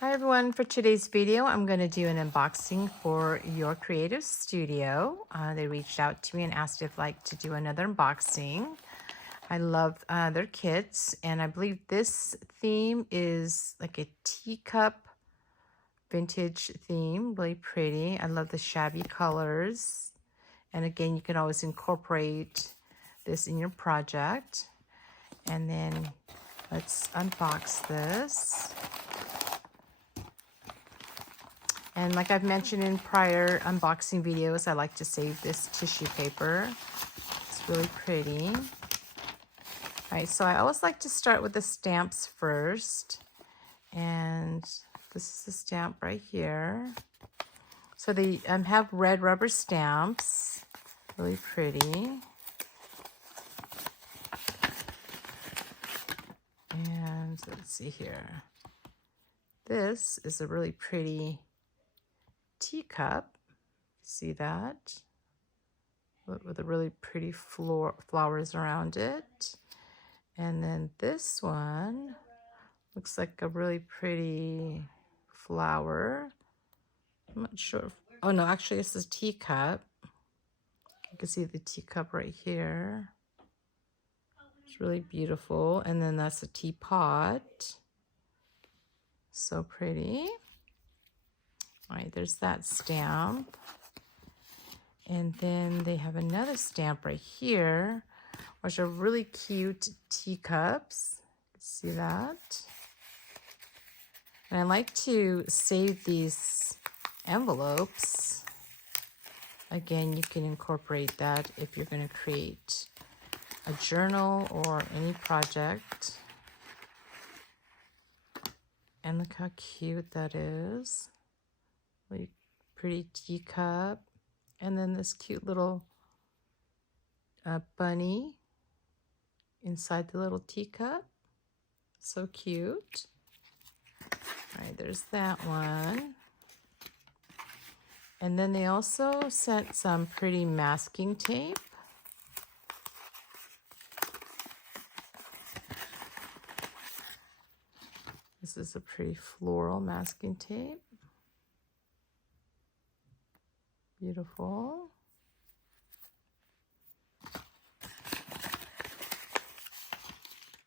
Hi everyone, for today's video I'm going to do an unboxing for Your Creative Studio. They reached out to me and asked if I'd like to do another unboxing. I love their kits, and I believe this theme is like a teacup vintage theme, really pretty. I love the shabby colors, and again you can always incorporate this in your project. And then let's unbox this. And like I've mentioned in prior unboxing videos, I like to save this tissue paper. It's really pretty. All right, so I always like to start with the stamps first. And this is the stamp right here. So they have red rubber stamps, really pretty. And let's see here. This is a really pretty teacup. See that? With the really pretty flowers around it. And then this one looks like a really pretty flower. I'm not sure if, oh no, actually this is teacup. You can see the teacup right here. It's really beautiful. And then that's a teapot. So pretty. All right, there's that stamp. And then they have another stamp right here, which are really cute teacups. See that? And I like to save these envelopes. Again, you can incorporate that if you're going to create a journal or any project. And look how cute that is. Really pretty teacup. And then this cute little bunny inside the little teacup. So cute. All right, there's that one. And then they also sent some pretty masking tape. This is a pretty floral masking tape. Beautiful.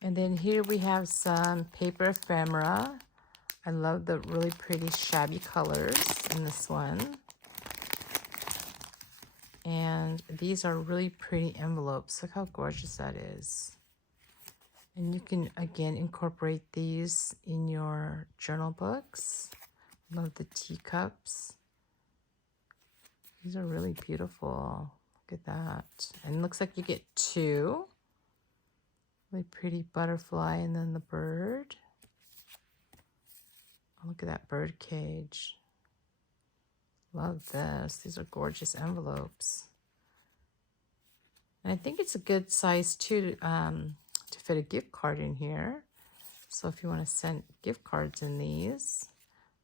And then here we have some paper ephemera. I love the really pretty shabby colors in this one. And these are really pretty envelopes. Look how gorgeous that is. And you can, again, incorporate these in your journal books. Love the teacups. These are really beautiful. Look at that. And it looks like you get two. Really pretty butterfly and then the bird. Oh, look at that bird cage. Love this. These are gorgeous envelopes. And I think it's a good size too to fit a gift card in here. So if you want to send gift cards in these,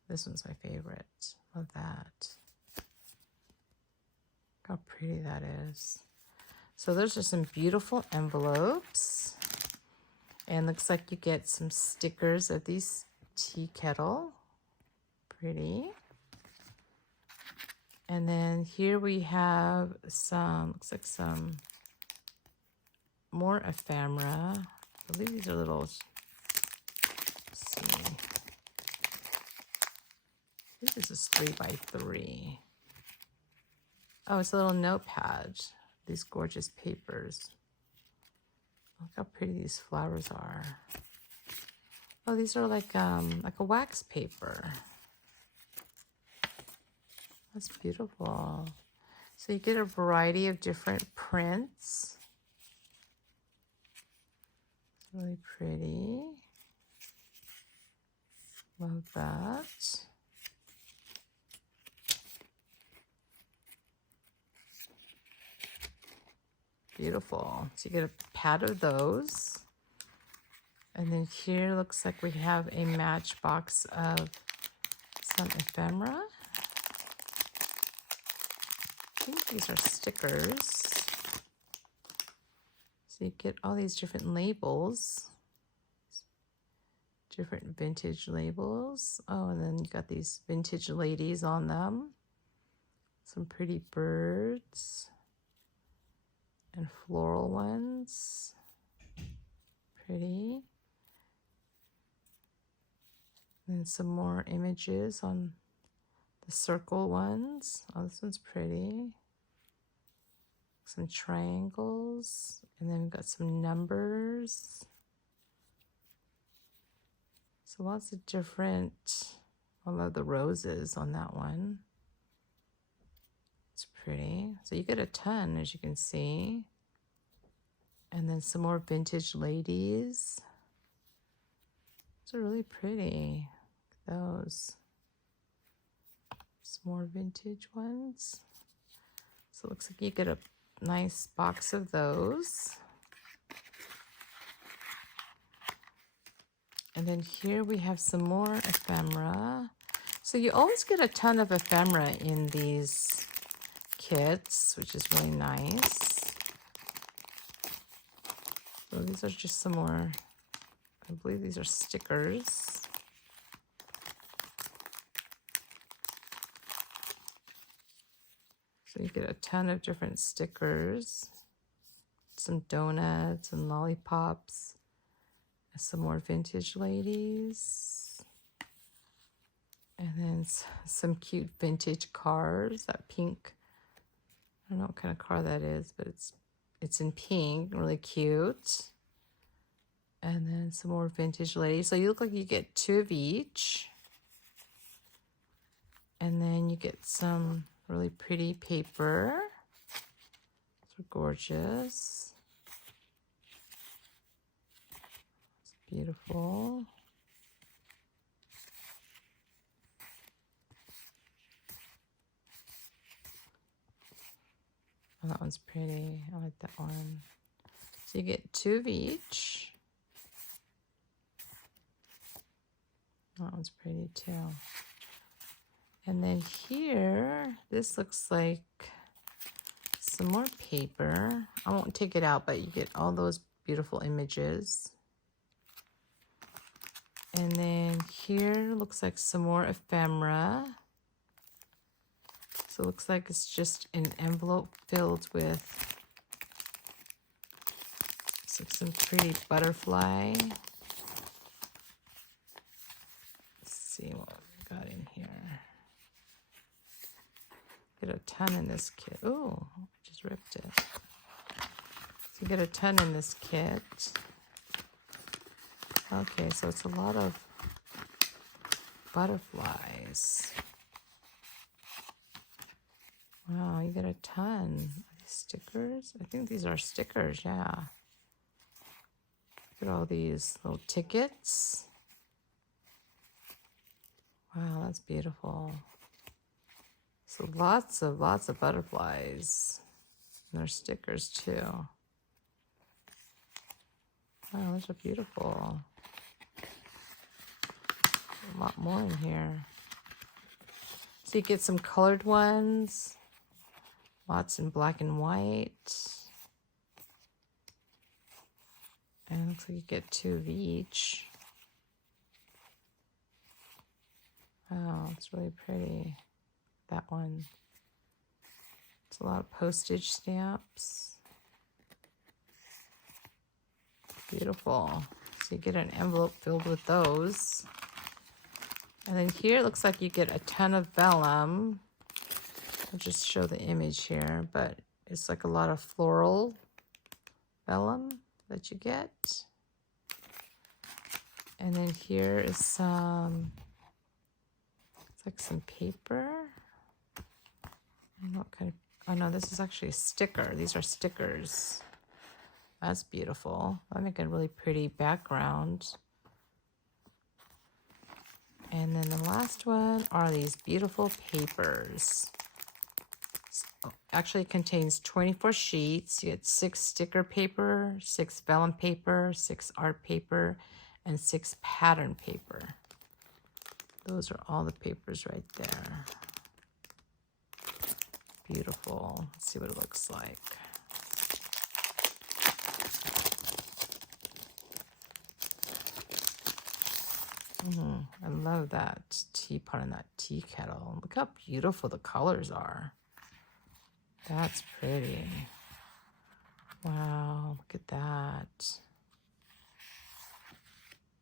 this one's my favorite. Love that. Look how pretty that is. So those are some beautiful envelopes. And looks like you get some stickers of these tea kettle. Pretty. And then here we have some, looks like some more ephemera. I believe these are little, let's see. I think this is 3x3. Oh, it's a little notepad. These gorgeous papers. Look how pretty these flowers are. Oh, these are like a wax paper. That's beautiful. So you get a variety of different prints. It's really pretty. Love that. Beautiful. So you get a pad of those. And then here looks like we have a matchbox of some ephemera. I think these are stickers. So you get all these different labels. different vintage labels. Oh, and then you got these vintage ladies on them. Some pretty birds and floral ones. Pretty. And some more images on the circle ones. Oh, this one's pretty. Some triangles. And then we've got some numbers. So lots of different, I love the roses on that one. It's pretty. So you get a ton, as you can see. And then some more vintage ladies. Those are really pretty. Look at those. Some more vintage ones. So it looks like you get a nice box of those. And then here we have some more ephemera. So you always get a ton of ephemera in these kits, which is really nice. So these are just some more, I believe these are stickers. So you get a ton of different stickers. Some donuts and lollipops. Some more vintage ladies. And then some cute vintage cars. That pink, I don't know what kind of car that is, but it's in pink, really cute. And then some more vintage ladies. So you look like you get 2 of each. And then you get some really pretty paper. These are gorgeous. Beautiful. Oh, that one's pretty. I like that one. So you get 2 of each. That one's pretty too. And then here, this looks like some more paper. I won't take it out, but you get all those beautiful images. And then here looks like some more ephemera. So it looks like it's just an envelope filled with some pretty butterfly. Let's see what we got in here. Get a ton in this kit. Oh, just ripped it. So you get a ton in this kit. Okay, so it's a lot of butterflies. Wow, you get a ton. Are these stickers? I think these are stickers, yeah. Look at all these little tickets. Wow, that's beautiful. So lots of butterflies. And there's stickers too. Wow, those are beautiful. A lot more in here. So you get some colored ones. Lots in black and white. And it looks like you get 2 of each. Wow, it's really pretty. That one. It's a lot of postage stamps. Beautiful. So you get an envelope filled with those. And then here it looks like you get a ton of vellum. I'll just show the image here, but it's like a lot of floral vellum that you get. And then here is some, it's like some paper. I don't know what kind of, oh no, this is actually a sticker. These are stickers. That's beautiful. I make a really pretty background. And then the last one are these beautiful papers. So actually it contains 24 sheets. You get 6 sticker paper, 6 vellum paper, 6 art paper, and 6 pattern paper. Those are all the papers right there. Beautiful. Let's see what it looks like. I love that teapot and that tea kettle. Look how beautiful the colors are. That's pretty. Wow, look at that.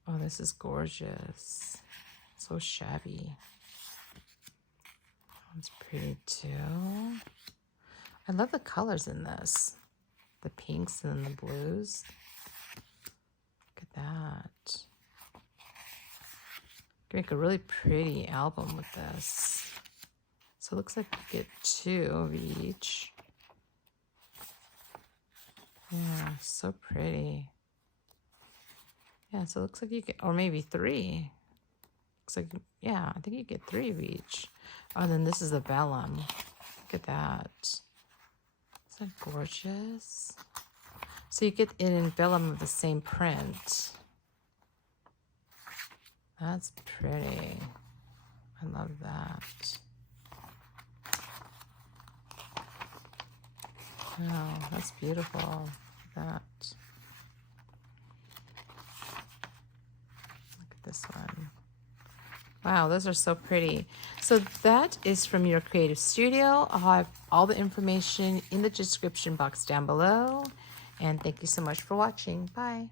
Oh, this is gorgeous. So shabby. It's pretty too. I love the colors in this. The pinks and the blues. Look at that. You can make a really pretty album with this. So it looks like you get 2 of each. Yeah, so pretty. Yeah, so it looks like you get, or maybe 3. Looks like, yeah, I think you get 3 of each. Oh, and then this is the vellum. Look at that. Isn't that gorgeous? So you get it in vellum of the same print. That's pretty. I love that. Oh, that's beautiful. Look at that. Look at this one. Wow, those are so pretty. So that is from Your Creative Studio. I'll have all the information in the description box down below. And thank you so much for watching. Bye.